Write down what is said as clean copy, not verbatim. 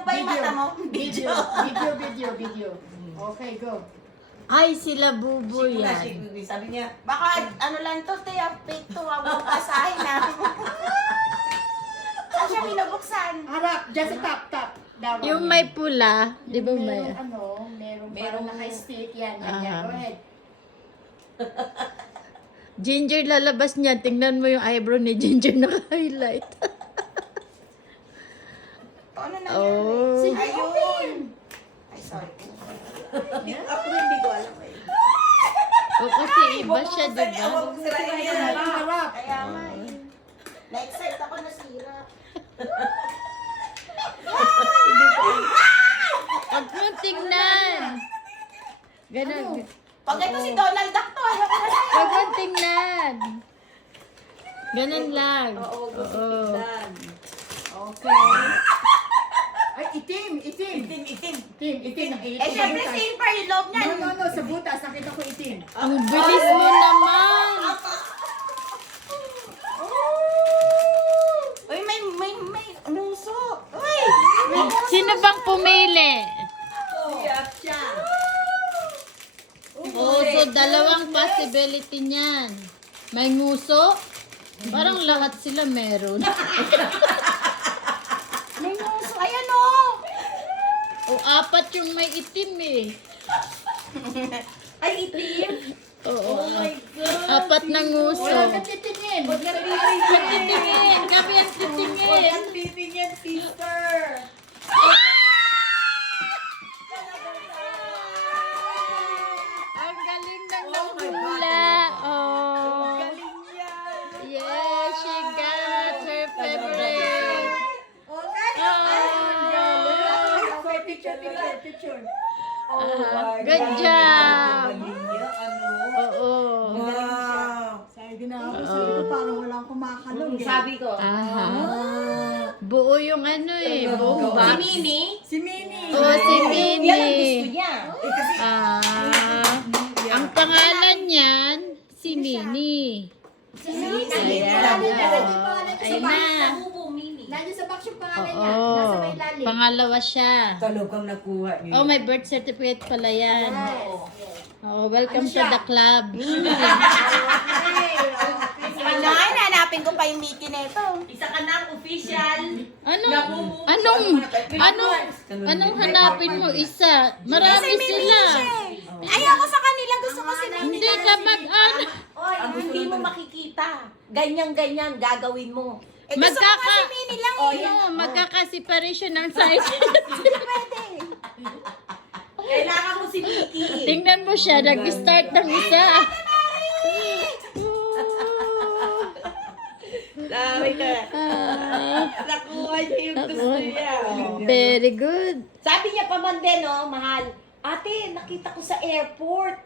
mo ba yung mata mo? Video. Video. Okay, go. Ay, sila bubo yan. Sabi niya, baka ano lang to, te, fake to, wag mo pasahin na. Saan siya binubuksan? Harap, just tap. Down Yung on may it. pula, di ba may? Merong Merong- naka-stick yan. Yan. Aha. Go ahead. Ginger lalabas niya. Tingnan mo yung eyebrow ni Ginger naka-highlight. Ano na Oh. Sige, Ayun. open. Ay, sorry. Ako rin hindi ko alam eh. O kasi iba siya, di ba? Huwag mo sirain yan. Harap. Kaya nga eh. Na-excite ako nasira. Huwag mo tingnan. Ganun. Pag ito si Donald Duck to, ayaw ko na sa'yo. Huwag mo tingnan. Ganun lang. Oo, gusto Oo. tignan. Okay. Ay, itim. Itim. Itim. Eh, syempre silver yung loob niyan. No. Sa butas, nakita ko itim. Ang bilis mo naman. Uy, may nuso. Uy! Sino bang pumili? Siya. Oh, so dalawang possibility niyan. May nguso. Parang lahat sila meron. May nuso. Ayan o. O apat yung may itim eh. Ay, itim. Oo. Oh my God. Apat na nguso. Wala ka titingin. Huwag ka titingin. Titingin. Kami ang Huwag titingin. kang titingin, sister. Ang galing ng Oh my God, hula. talaga. Oh. Galing niya. Yes, she got her favorite. Okay. Oh. Okay, picture. Oh my Good God. job. Galing niya. Ano? Oo. Wow. Sabi na ako, sabi ko parang walang kumakalong. Sabi ko. Aha. Buo yung ano eh. Buong box. Si Mini. Oh, si Yan ang gusto Mini. niya. Eh, kasi Ang pangalan niyan, si Mini. Si Mini. Ayan. Ayun Ayun na. Nandiyan sa box yung pangalan Oo. niya. Nasa may lalim. Pangalawa siya. talagang nakuha niya. Oh, may birth certificate pala yan. Oh, welcome Ano to siya? the club. Ano nga, hanapin ko pa yung Mickey nito. Isa ka na official. Anong hanapin mo? Isa. Marami Kasi may sila. Mickey siya eh. Ayoko sa kanila, gusto ko si Mickey. Hindi ka mag-ano. Oy, hindi mo makikita. Ganyan-ganyan gagawin mo. Eh, gusto ko nga si Minnie lang eh. Magkaka-separation ng size. Kailangan mo si Mickey. Tingnan mo siya, nag-start ng isa. Sabi ka. Nakuha niya yung gusto niya. Very good. Sabi niya pa man din, oh, mahal. Ate, nakita ko sa airport.